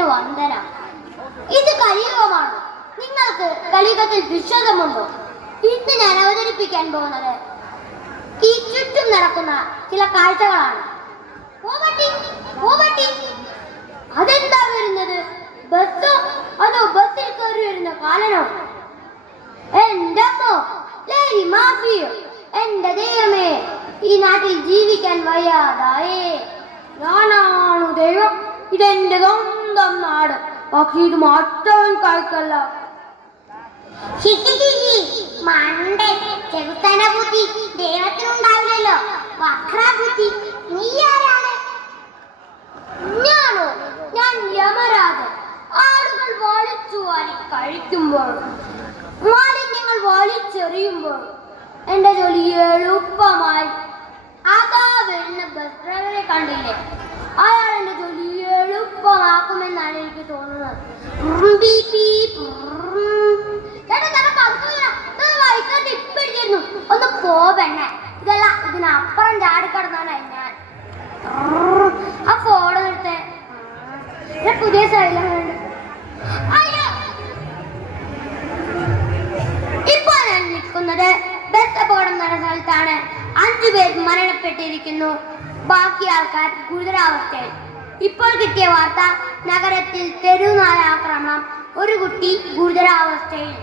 വന്ദന. ഇത് കലിയുഗമാണ്. നിങ്ങൾക്ക് കലിയുഗത്തിൽ വിശ്വാസമുണ്ടോ? ഇന്ന് ഞാൻ അവതരിപ്പിക്കാൻ പോകുന്നത് ഈ ചുറ്റും നടക്കുന്ന ചില കാഴ്ചകളാണ്. അതെന്താ വരുന്നത്? ബസ്സോ അതോ ബസ്സിൽ കയറി വരുന്ന കാലനോ? എന്റെ മാഫിയോ? എന്റെ ദൈവമേ, ഈ നാട്ടിൽ ജീവിക്കാൻ വയ്യാതായേ. ഞാനാണു ദൈവം, ഇതെന്റെ സ്വന്തം നാട്. പക്ഷെ ഇത് മാറ്റാൻ കഴിക്കല്ല. ദൈവത്തിനുണ്ടാവില്ലല്ലോ വക്രബുദ്ധി. നീ ആരാണ്? ഞാനോ? ഞാൻ യമരാജൻ. ആളുകൾ വലിച്ചു വാരി കഴിക്കുമ്പോൾ, മാലിന്യങ്ങൾ വലിച്ചെറിയുമ്പോൾ എന്റെ ജോലി എളുപ്പമായി. അതാ വരുന്ന ബസ് ഡ്രൈവറെ കണ്ടില്ലേ? അയാൾ എന്റെ ജോലി എളുപ്പമാക്കുമെന്നാണ് എനിക്ക് തോന്നുന്നത്. ഒന്ന് പോവെണ്ണ, ഇതല്ല ഇതിനപ്പുറം ചാടിക്കടന്നാണ് ഞാൻ. ആ ഫോൺ എടുത്തേ. പുതിയ ശൈലം വേണ്ട. ഇപ്പോൾ ഞാൻ നിൽക്കുന്നത് ബസ് അപകടം നടന്ന സ്ഥലത്താണ്. 5 പേർ മരണപ്പെട്ടിരിക്കുന്നു. ബാക്കി ആൾക്കാർ ഗുരുതരാവസ്ഥയിൽ. ഇപ്പോൾ കിട്ടിയ വാർത്ത, നഗരത്തിൽ തെരുവുനായ ആക്രമണം. ഒരു കുട്ടി ഗുരുതരാവസ്ഥയിൽ.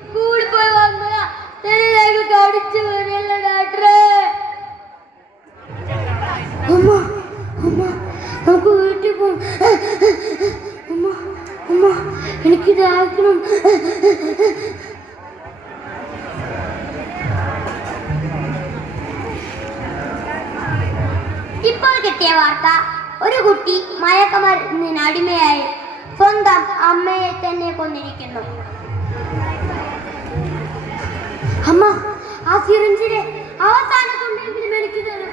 സ്കൂളിൽ പോയി വന്നതാ, തെരുവിലേക്ക് കടിച്ചു വരില്ല ഡോക്ടറെ. അമ്മ അമ്മ നമുക്ക് വീട്ടിൽ പോകും. അമ്മ അമ്മ എനിക്കിതാക്കണം. ഇപ്പോൾ കിട്ടിയ വാർത്ത, ഒരു കുട്ടി മയക്കുമരുന്നിന് അടിമയായി സ്വന്തം അമ്മയെ തന്നെ കൊന്നിരിക്കുന്നു. അമ്മ, ആ സിറിഞ്ചിലെ അവസാന തുണ്ടെങ്കിലും എനിക്ക് തരും.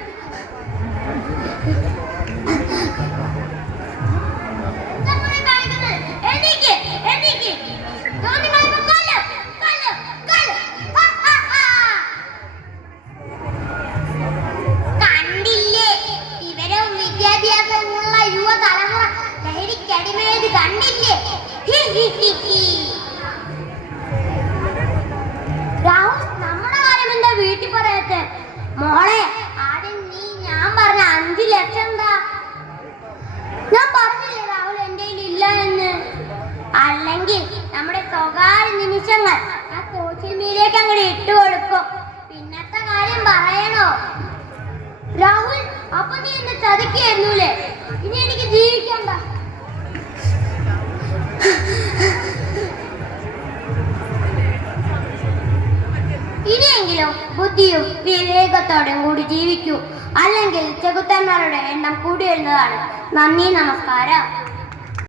കണ്ടില്ലേ, ഇവരും വിദ്യാഭ്യാസമുള്ള യുവതലമുറ ലഹരിക്കടിമയത് കണ്ടില്ലേ? രാഹുൽ, നമ്മുടെ കാര്യം എന്താ വീട്ടിൽ പറയട്ടെ? മോളെ, ആദ്യം ഞാൻ പറഞ്ഞ 5 ലക്ഷം എന്താ? ഞാൻ പറഞ്ഞില്ലേ രാഹുൽ എന്റെ ഇല്ല എന്ന്? അല്ലെങ്കിൽ നമ്മുടെ സ്വകാര്യ നിമിഷങ്ങൾ ആ സോഷ്യൽ മീഡിയക്ക് അങ്ങോട്ട് ഇട്ട് കൊടുക്കും. പിന്നത്തെ കാര്യം പറയണോ? രാഹുൽ, അപ്പൊ നീ എന്നെ ചതിക്കായിരുന്നുല്ലേ? ഇനി എനിക്ക് ജീവിക്കണ്ട. ഇനിയെങ്കിലും ബുദ്ധിയും വിവേകത്തോടും കൂടി ജീവിക്കൂ. അല്ലെങ്കിൽ ചെകുത്തന്മാരുടെ എണ്ണം കൂടി വരുന്നതാണ്. നന്ദി, നമസ്കാരം.